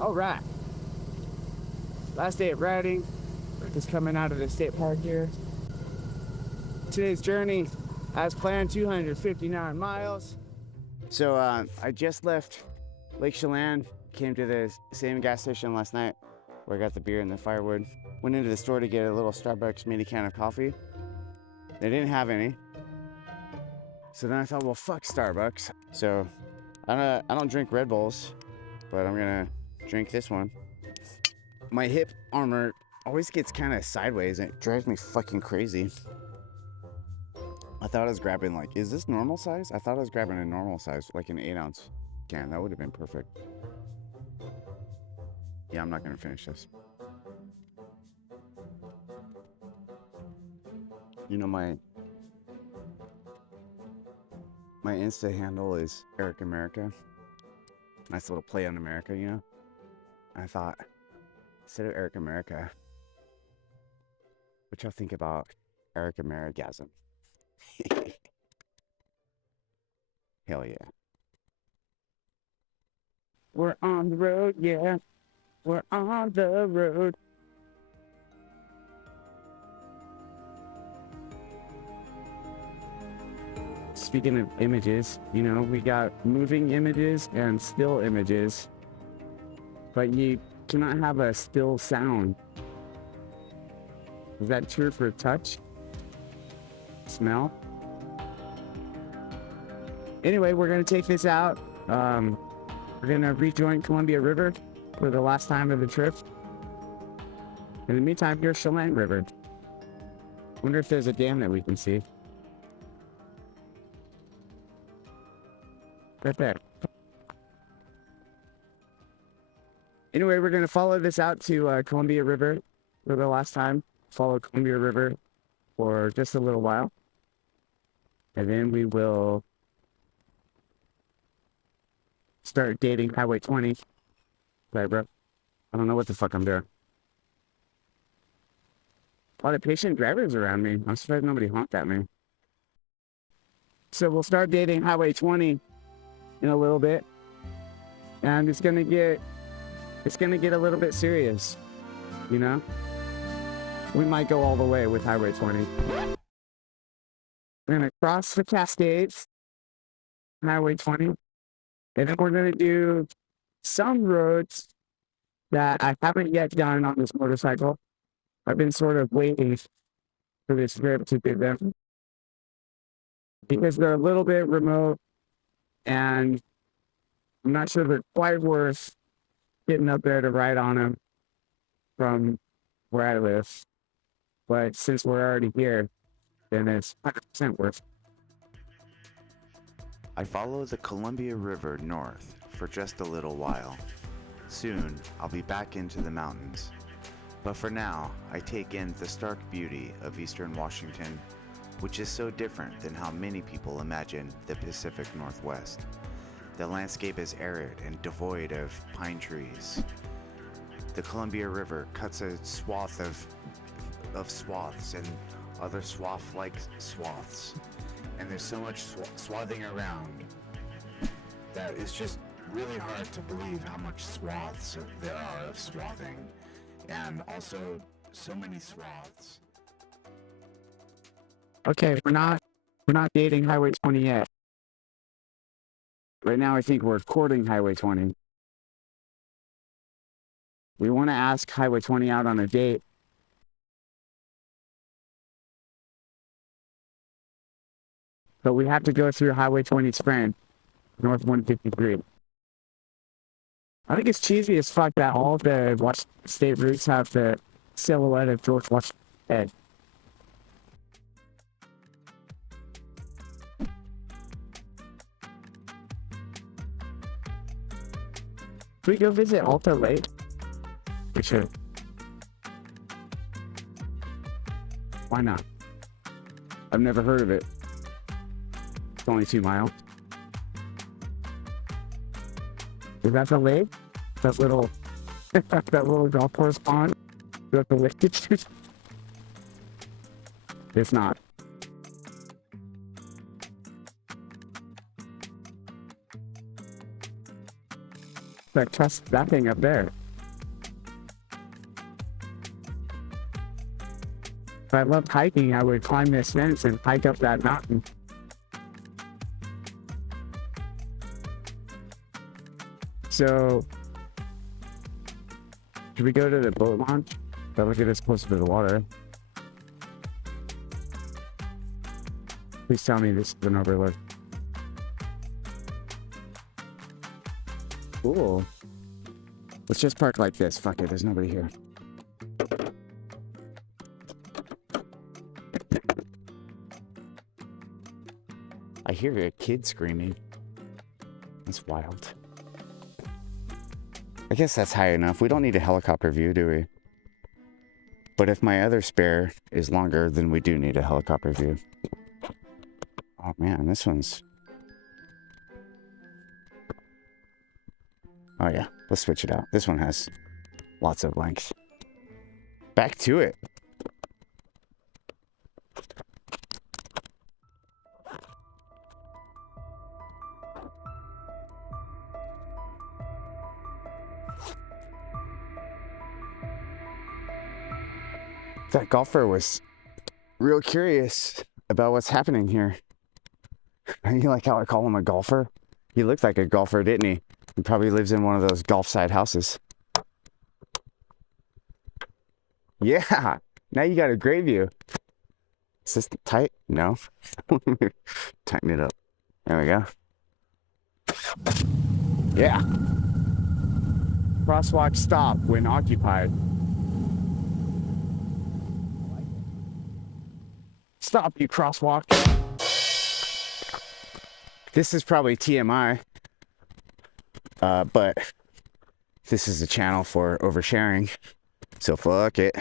All right. Last day of riding. Just coming out of the state park here. Today's journey, as planned, 259 miles. So I just left Lake Chelan, came to the same gas station last night where I got the beer and the firewood. Went into the store to get a little Starbucks mini can of coffee. They didn't have any. So then I thought, well, fuck Starbucks. So I don't drink Red Bulls, but I'm gonna drink this one. My hip armor always gets kind of sideways and it drives me fucking crazy. I thought I was grabbing like, is this normal size? I thought I was grabbing a normal size, like an 8-ounce can. That would have been perfect. Yeah, I'm not gonna finish this. You know, my Insta handle is Eric America. Nice little play on America, you know? I thought, instead of Eric America, what y'all think about Eric Amerigasm? Hell yeah. We're on the road, yeah. We're on the road. Speaking of images, you know, we got moving images and still images, but you cannot have a still sound. Is that true for touch? Smell? Anyway, we're gonna take this out. We're gonna rejoin Columbia River for the last time of the trip. In the meantime, here's Chelan River. Wonder if there's a dam that we can see. Right there. Anyway, we're gonna follow this out to Columbia River for the last time. Follow Columbia River for just a little while. And then we will start dating Highway 20. Right, bro? I don't know what the fuck I'm doing. A lot of patient drivers around me. I'm surprised nobody honked at me. So we'll start dating Highway 20 in a little bit. And it's gonna get a little bit serious, you know? We might go all the way with Highway 20. We're gonna cross the Cascades, Highway 20, and then we're gonna do some roads that I haven't yet done on this motorcycle. I've been sort of waiting for this trip to do them because they're a little bit remote and I'm not sure they're quite worth getting up there to ride on them from where I live. But since we're already here, then it's 100% worth it. I follow the Columbia River north for just a little while. Soon, I'll be back into the mountains. But for now, I take in the stark beauty of eastern Washington, which is so different than how many people imagine the Pacific Northwest. The landscape is arid and devoid of pine trees. The Columbia River cuts a swath of swaths and other swath-like swaths. And there's so much swathing around that it's just really hard to believe how much swaths there are of swathing. And also, so many swaths. Okay, we're not dating Highway 20 yet. Right now, I think we're courting Highway 20. We want to ask Highway 20 out on a date. But we have to go through Highway 20's friend, North 153. I think it's cheesy as fuck that all the state routes have the silhouette of George Washington's head. Should we go visit Alta Lake? We should. Why not? I've never heard of it. It's only 2 miles. Is that the lake? That little golf course pond? Is that the lake? It's not. trust that thing up there. If I loved hiking, I would climb this fence and hike up that mountain. So, should we go to the boat launch? That will get us closer to the water. Please tell me this is an overlook. Cool. Let's just park like this. Fuck it, there's nobody here. I hear a kid screaming. That's wild. I guess that's high enough. We don't need a helicopter view, do we? But if my other spare is longer, then we do need a helicopter view. Oh man, this one's... Oh yeah, let's switch it out. This one has lots of length. Back to it. That golfer was real curious about what's happening here. You like how I call him a golfer? He looked like a golfer, didn't he? He probably lives in one of those golf side houses. Yeah, now you got a great view. Is this tight? No. Tighten it up. There we go. Yeah. Crosswalk stop when occupied. Stop, you crosswalk. This is probably TMI. But this is a channel for oversharing. So fuck it.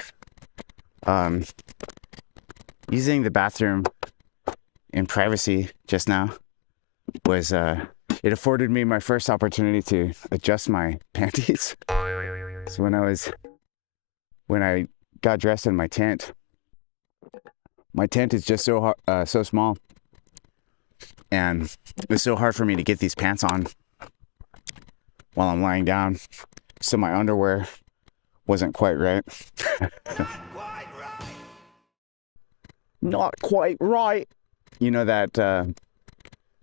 Using the bathroom in privacy just now was, it afforded me my first opportunity to adjust my panties. So when I got dressed in my tent is just so small, and it was so hard for me to get these pants on while I'm lying down, so my underwear wasn't quite right. Not quite right. You know that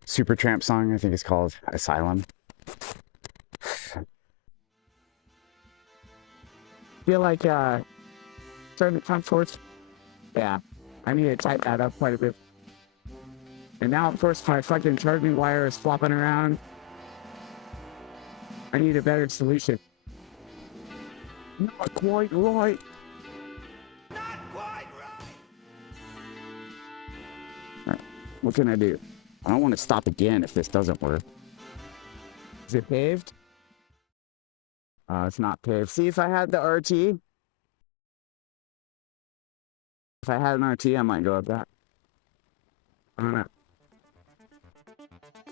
Supertramp song? I think it's called Asylum. Feel like starting to come towards. Yeah, I need to tighten that up quite a bit. And now, of course, my fucking charging wire is flopping around. I need a better solution. Not quite right. Not quite right. Alright, what can I do? I don't want to stop again if this doesn't work. Is it paved? It's not paved. See, if I had the RT. If I had an RT, I might go up that. I don't know.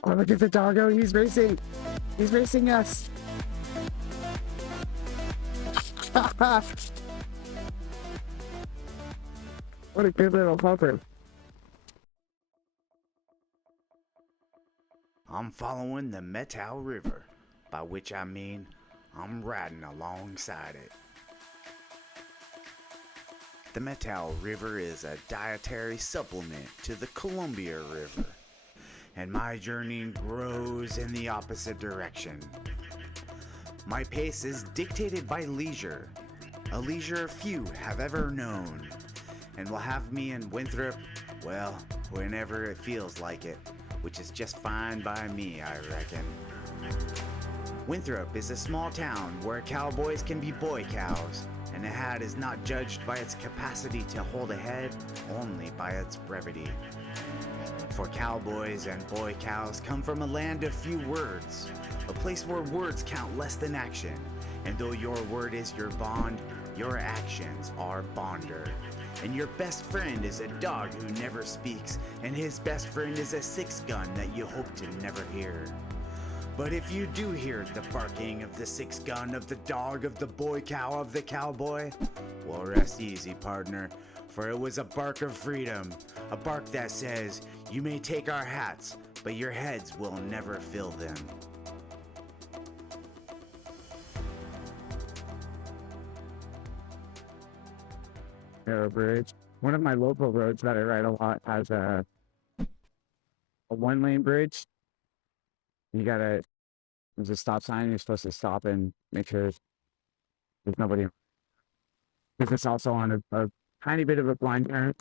Oh, look at the doggo. He's racing. He's racing us. What a good little pupper. I'm following the Methow River, by which I mean I'm riding alongside it. The Methow River is a dietary supplement to the Columbia River, and my journey grows in the opposite direction. My pace is dictated by leisure, a leisure few have ever known, and will have me in Winthrop, well, whenever it feels like it, which is just fine by me, I reckon. Winthrop is a small town where cowboys can be boy cows, and a hat is not judged by its capacity to hold a head, only by its brevity. For cowboys and boy cows come from a land of few words, a place where words count less than action, and though your word is your bond, your actions are bonder. And your best friend is a dog who never speaks, and his best friend is a 6-gun that you hope to never hear. But if you do hear the barking of the 6-gun of the dog of the boy cow of the cowboy, well, rest easy, partner, for it was a bark of freedom, a bark that says, you may take our hats, but your heads will never fill them. narrow bridge. One of my local roads that I ride a lot has a one-lane bridge. There's a stop sign. You're supposed to stop and make sure there's nobody. Because it's also on a tiny bit of a blind turn.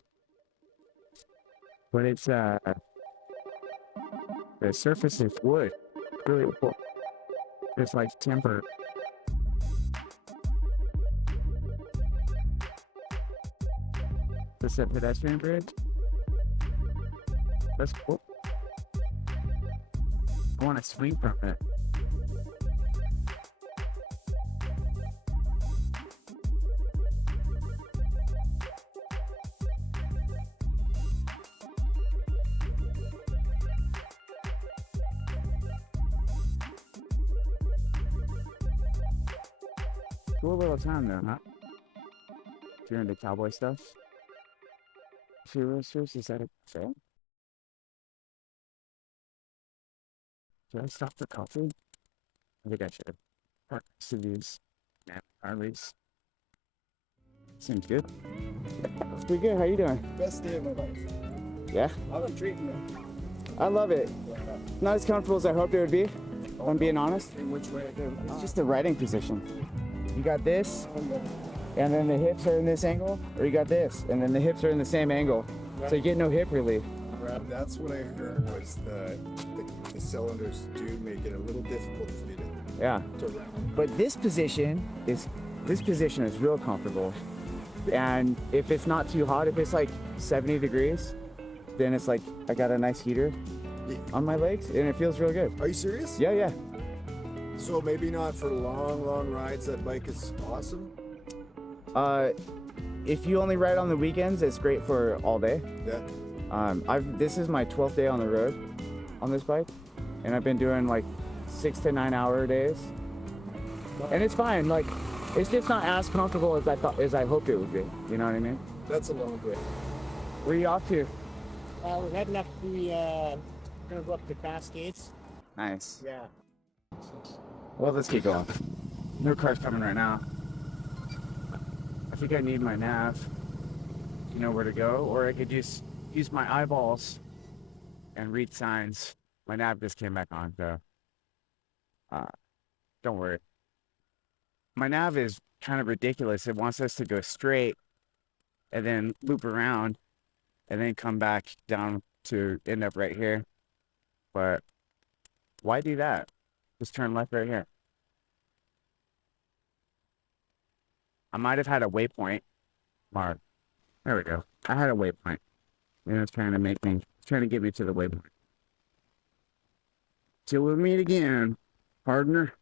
But it's the surface is wood. Really cool. It's like timber. This is a pedestrian bridge. That's cool. I want to swing from it. Cool little town though, huh? If you're into cowboy stuff. Few roasters, is that a sale? Should I stop for coffee? I think I should. Park to these Harleys. Seems good. That's pretty good. How you doing? Best day of my life. Yeah? How I'm treating it. I love it. Not as comfortable as I hoped it would be, if I'm being honest. In which way? It's just the riding position. You got this, and then the hips are in this angle, or you got this, and then the hips are in the same angle. So you get no hip relief. That's what I heard was the cylinders do make it a little difficult for you to round. But this position is real comfortable. And if it's not too hot, if it's like 70 degrees, then it's like I got a nice heater on my legs, and it feels real good. Are you serious? Yeah, yeah. So maybe not for long rides. That bike is awesome. If you only ride on the weekends, it's great for all day. Yeah. This is my 12th day on the road on this bike, and I've been doing like 6 to 9 hour days, and it's fine. Like, it's just not as comfortable as I hoped it would be. You know what I mean? That's a long way. Where are you off to? We're heading up the, gonna go up to Cascades. Nice. Yeah. Well, let's keep going. No car's coming right now. I think I need my nav to know where to go, or I could just use my eyeballs and read signs. My nav just came back on, so don't worry. My nav is kind of ridiculous. It wants us to go straight and then loop around and then come back down to end up right here. But why do that? Just turn left right here. I might have had a waypoint mark. There we go. I had a waypoint. You know, it's trying to get me to the waypoint. Till we meet again, partner.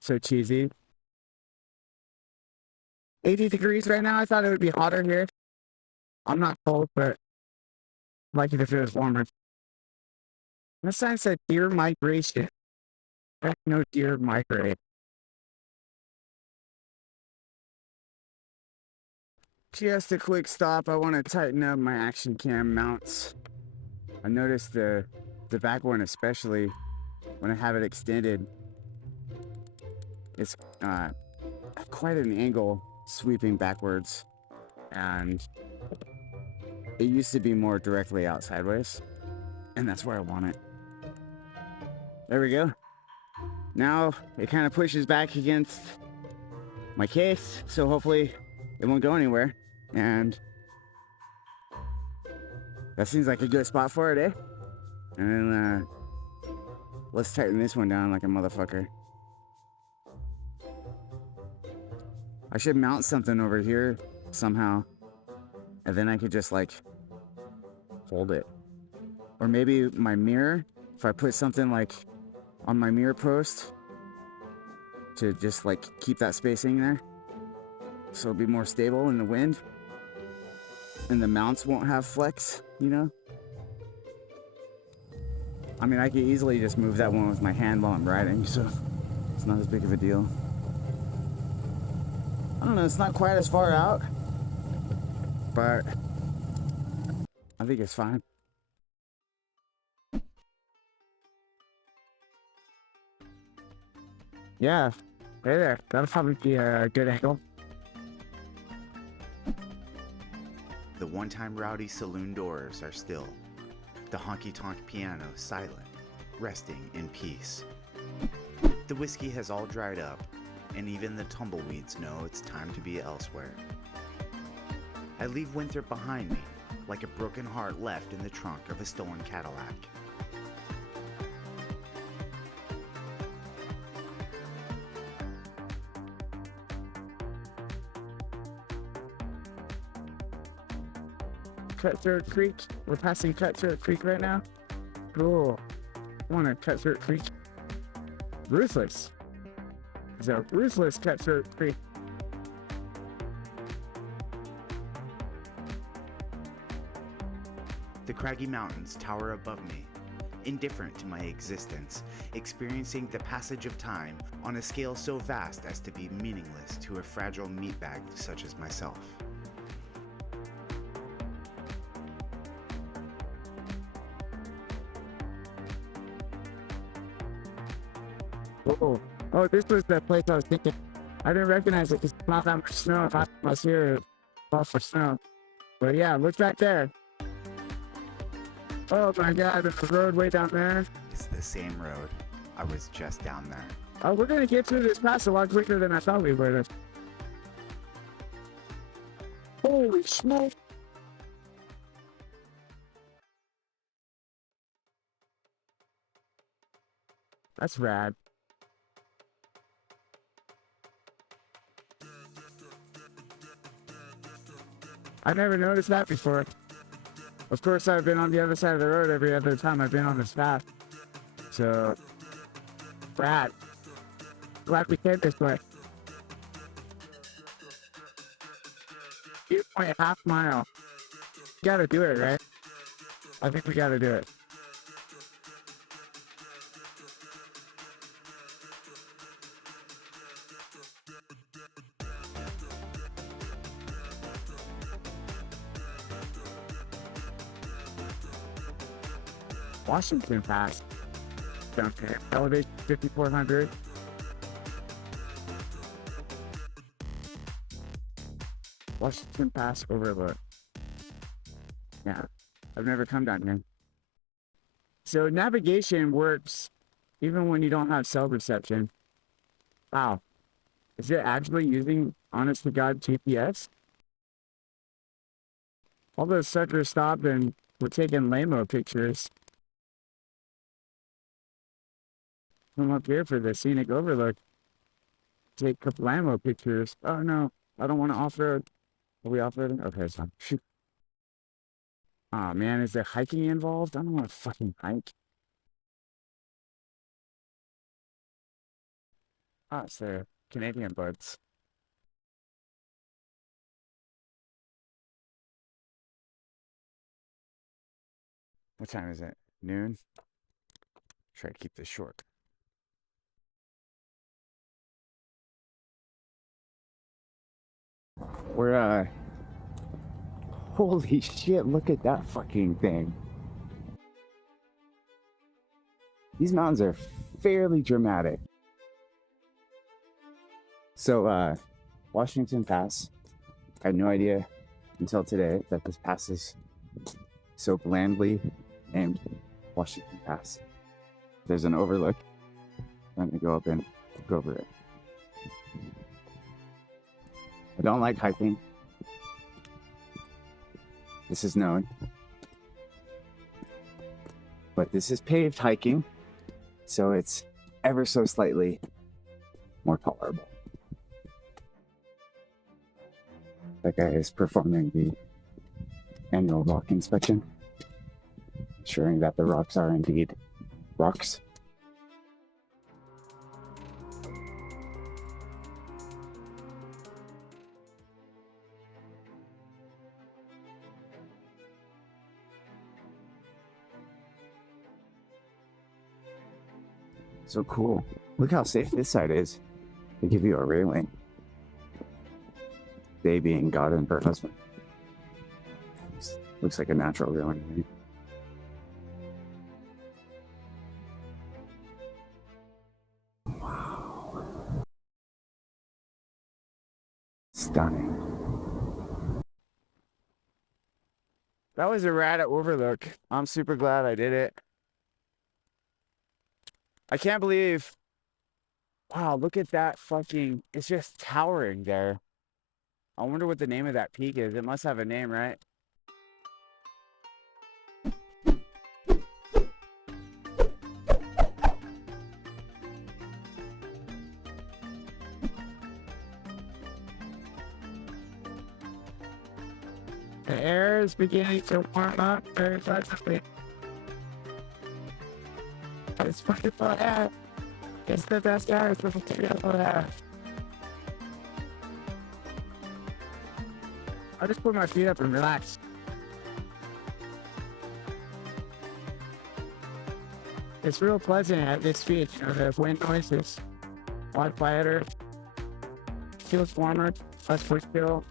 So cheesy. 80 degrees right now. I thought it would be hotter here. I'm not cold, but I'd like it if it was warmer. That sign said deer migration. There's no deer migrate. Just a quick stop. I want to tighten up my action cam mounts. I noticed the back one, especially when I have it extended, it's quite an angle sweeping backwards, and it used to be more directly out sideways, and that's where I want it. There we go. Now it kind of pushes back against my case, so hopefully it won't go anywhere, and that seems like a good spot for it, eh? And then let's tighten this one down like a motherfucker. I should mount something over here somehow, and then I could just like hold it. Or maybe my mirror, if I put something like on my mirror post to just like keep that spacing there, so it'll be more stable in the wind, and the mounts won't have flex, you know? I mean, I could easily just move that one with my hand while I'm riding, so it's not as big of a deal. I don't know, it's not quite as far out, but I think it's fine. Yeah, hey there. That'll probably be a good angle. one-time rowdy saloon doors are still, the honky-tonk piano silent, resting in peace. The whiskey has all dried up, and even the tumbleweeds know it's time to be elsewhere. I leave Winthrop behind me, like a broken heart left in the trunk of a stolen Cadillac. Cutthroat Creek. We're passing Cutthroat Creek right now. Cool. I want to Cutthroat Creek. Ruthless. So ruthless Cutthroat Creek. The craggy mountains tower above me, indifferent to my existence, experiencing the passage of time on a scale so vast as to be meaningless to a fragile meatbag such as myself. Oh, this was the place I was thinking. I didn't recognize it because it's not that much snow. If I was here, it's all for snow. But yeah, look back there. Oh my god, there's a road way down there. It's the same road. I was just down there. Oh, we're gonna get through this pass a lot quicker than I thought we would have. Holy smoke. That's rad. I never noticed that before. Of course, I've been on the other side of the road every other time I've been on this path. So, rad. Glad we came this way. 2.5 mile. Gotta do it, right? I think we gotta do it. Washington Pass. Okay. Elevation 5,400. Washington Pass overlook. Yeah, I've never come down here. So navigation works even when you don't have cell reception. Wow. Is it actually using, honest to God, GPS? All those suckers stopped and were taking lame-o pictures. Come up here for the scenic overlook. Take a couple lame-o pictures. Oh no, I don't want to off-road. Are we off-roading? Okay, it's fine. Shoot. Aw, man, is there hiking involved? I don't want to fucking hike. Ah, it's the Canadian buds. What time is it? Noon? Try to keep this short. We're, holy shit, look at that fucking thing. These mountains are fairly dramatic. So, Washington Pass. I had no idea until today that this pass is so blandly named Washington Pass. There's an overlook. I'm gonna go up and look over it. I don't like hiking. This is known. But this is paved hiking, so it's ever so slightly more tolerable. That guy is performing the annual rock inspection, ensuring that the rocks are indeed rocks. So cool. Look how safe this side is. They give you a railing. They being God and her husband. Looks like a natural railing to me. Wow. Stunning. That was a rad overlook. I'm super glad I did it. I can't believe. Wow, look at that fucking. It's just towering there. I wonder what the name of that peak is. It must have a name, right? The air is beginning to warm up very pleasantly. It's wonderful air. It's the best air. It's the beautiful air. I'll just put my feet up and relax. It's real pleasant at this speed. You know, the wind noise is a lot quieter. Feels warmer, less push chill.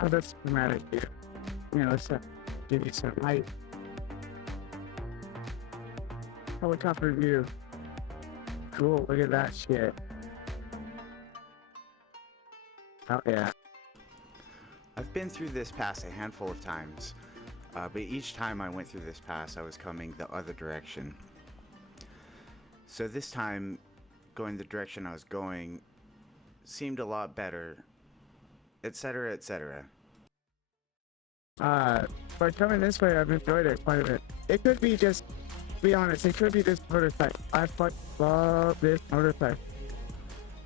Oh, that's dramatic here. You know, let's give you some height. Helicopter view. Cool, look at that shit. Oh, yeah. I've been through this pass a handful of times, but each time I went through this pass, I was coming the other direction. So this time, going the direction I was going seemed a lot better, etc., etc. But coming this way, I've enjoyed it quite a bit. It could be just, to be honest, it could be this motorcycle. I fucking love this motorcycle.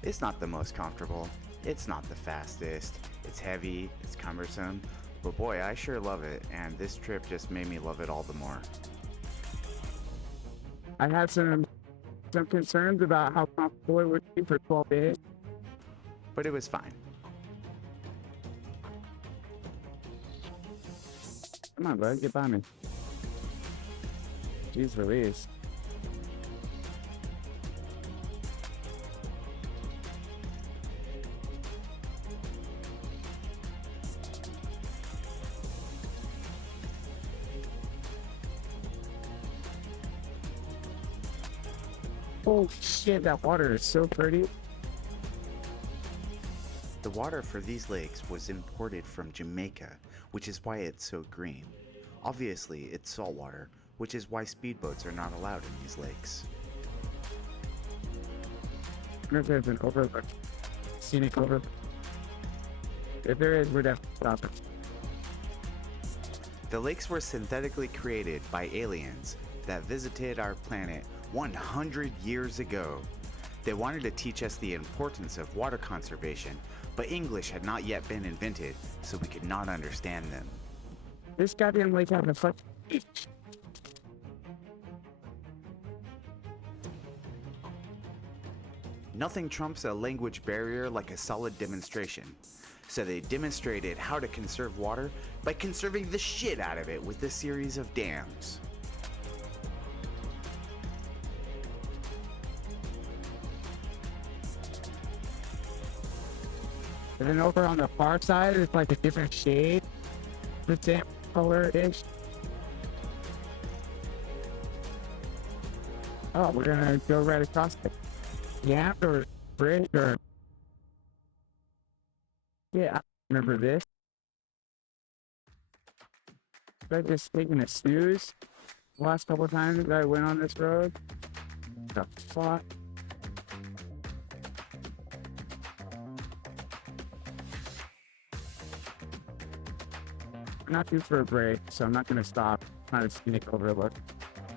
It's not the most comfortable, it's not the fastest, it's heavy, it's cumbersome, but boy, I sure love it, and this trip just made me love it all the more. I had some concerns about how comfortable it would be for 12 days. But it was fine. Come on, bud, get by me. Jeez Louise. Oh shit, that water is so pretty. The water for these lakes was imported from Jamaica, which is why it's so green. Obviously, it's saltwater, which is why speedboats are not allowed in these lakes. I wonder if there's an overlook. Scenic overlook. If there is, we're definitely stopping. The lakes were synthetically created by aliens that visited our planet 100 years ago. They wanted to teach us the importance of water conservation, but English had not yet been invented, so we could not understand them. This goddamn lake has a fucking beach. Nothing trumps a language barrier like a solid demonstration. So they demonstrated how to conserve water by conserving the shit out of it with a series of dams. And then over on the far side, it's like a different shade. The same color-ish. Oh, we're gonna go right across the gap or bridge or... Yeah, I remember this. I just taking a snooze the last couple times that I went on this road. The fuck? I'm not due for a break, so I'm not gonna stop. Trying to sneak overlook.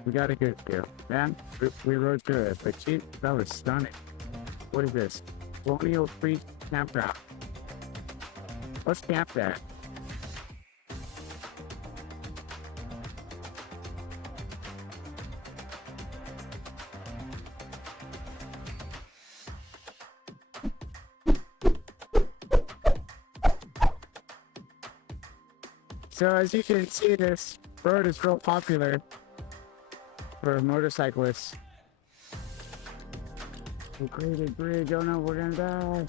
We got a good view. Man, we rode through it, but geez, that was stunning. What is this? Colonial Creek Campground. Let's camp there. So as you can see, this road is real popular for motorcyclists. The graded bridge, oh no, we're gonna die.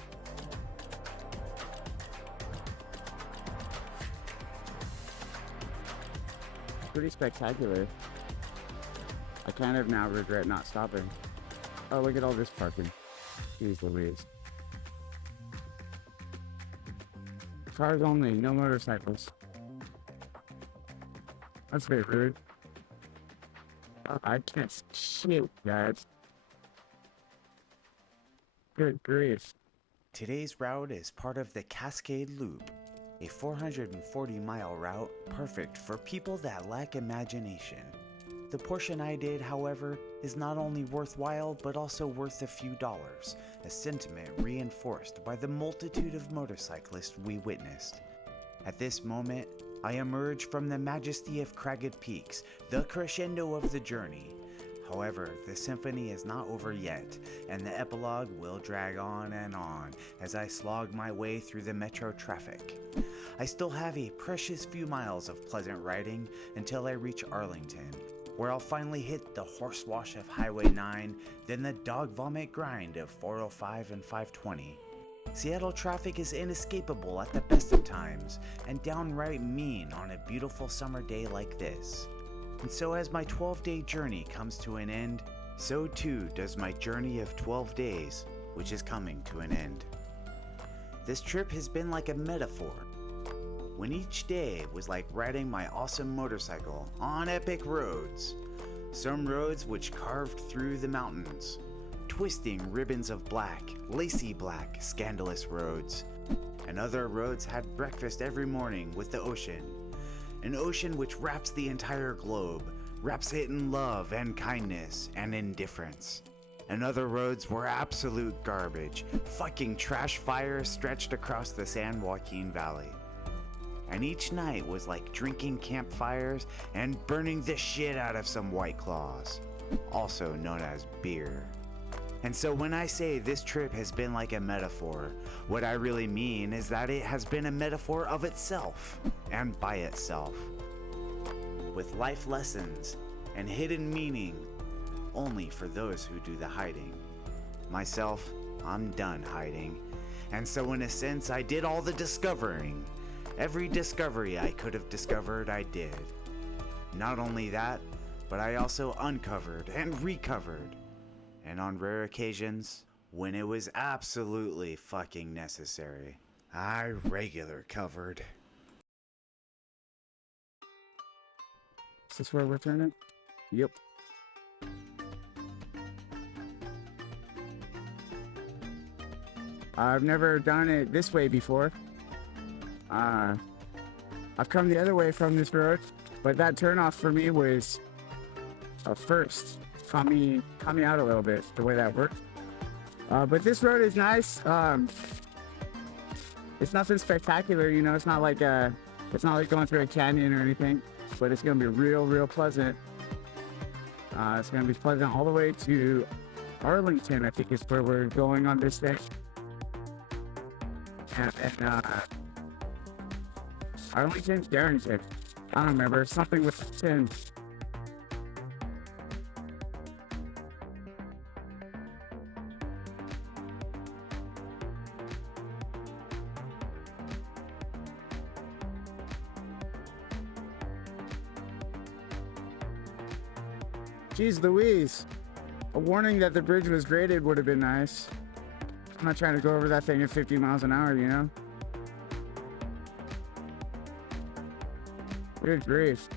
Pretty spectacular. I kind of now regret not stopping. Oh, look at all this parking. Jeez Louise. Cars only, no motorcycles. That's very rude. Oh, I can't see shit, guys. Good grief. Today's route is part of the Cascade Loop, a 440-mile route perfect for people that lack imagination. The portion I did, however, is not only worthwhile but also worth a few dollars, a sentiment reinforced by the multitude of motorcyclists we witnessed. At this moment, I emerge from the majesty of cragged peaks, the crescendo of the journey. However, the symphony is not over yet, and the epilogue will drag on and on as I slog my way through the metro traffic. I still have a precious few miles of pleasant riding until I reach Arlington, where I'll finally hit the horse wash of Highway 9, then the dog vomit grind of 405 and 520. Seattle traffic is inescapable at the best of times, and downright mean on a beautiful summer day like this. And so as my 12-day journey comes to an end, so too does my journey of 12 days, which is coming to an end. This trip has been like a metaphor, when each day was like riding my awesome motorcycle on epic roads. Some roads which carved through the mountains, twisting ribbons of black, lacy black, scandalous roads. And other roads had breakfast every morning with the ocean. An ocean which wraps the entire globe, wraps it in love and kindness and indifference. And other roads were absolute garbage, fucking trash fires stretched across the San Joaquin Valley. And each night was like drinking campfires and burning the shit out of some White Claws, also known as beer. And so when I say this trip has been like a metaphor, what I really mean is that it has been a metaphor of itself and by itself, with life lessons and hidden meaning only for those who do the hiding. Myself, I'm done hiding, and so in a sense I did all the discovering. Every discovery I could have discovered, I did. Not only that, but I also uncovered and recovered. And on rare occasions, when it was absolutely fucking necessary, I regular covered. Is this where we're turning? Yep. I've never done it this way before. I've come the other way from this road, but that turnoff for me was a first. Caught me out a little bit, the way that worked. But this road is nice. It's nothing spectacular, you know. It's not like going through a canyon or anything, but it's gonna be real pleasant. It's gonna be pleasant all the way to Arlington, I think is where we're going on this day. And Arlington, Darrington. I don't remember. Something with 10. Jeez Louise. A warning that the bridge was graded would have been nice. I'm not trying to go over that thing at 50 miles an hour, you know? Good grief.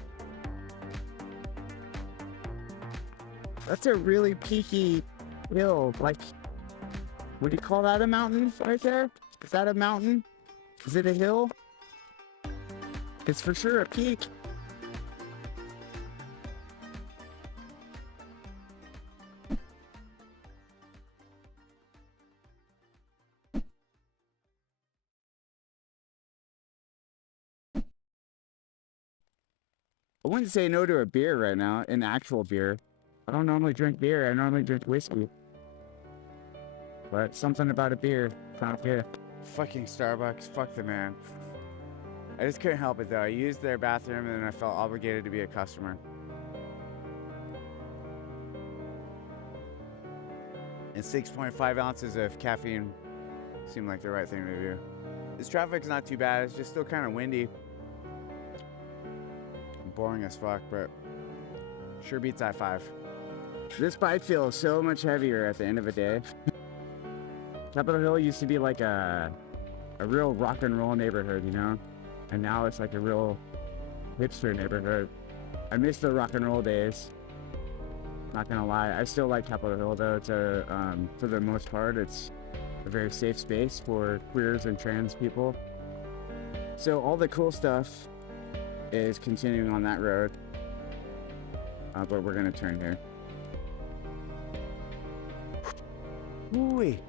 That's a really peaky hill. Like, would you call that a mountain right there? Is that a mountain? Is it a hill? It's for sure a peak. I wouldn't say no to a beer right now, an actual beer. I don't normally drink beer, I normally drink whiskey. But something about a beer sounds good. Fucking Starbucks, fuck the man. I just couldn't help it though. I used their bathroom and then I felt obligated to be a customer. And 6.5 ounces of caffeine seemed like the right thing to do. This traffic's not too bad. It's just still kind of windy. Boring as fuck, but sure beats I-5. This bike feels so much heavier at the end of the day. Capitol Hill used to be like a real rock and roll neighborhood, you know? And now it's like a real hipster neighborhood. I miss the rock and roll days. Not gonna lie, I still like Capitol Hill though. It's for the most part, it's a very safe space for queers and trans people. So all the cool stuff is continuing on that road, but we're gonna turn here. Woo-wee.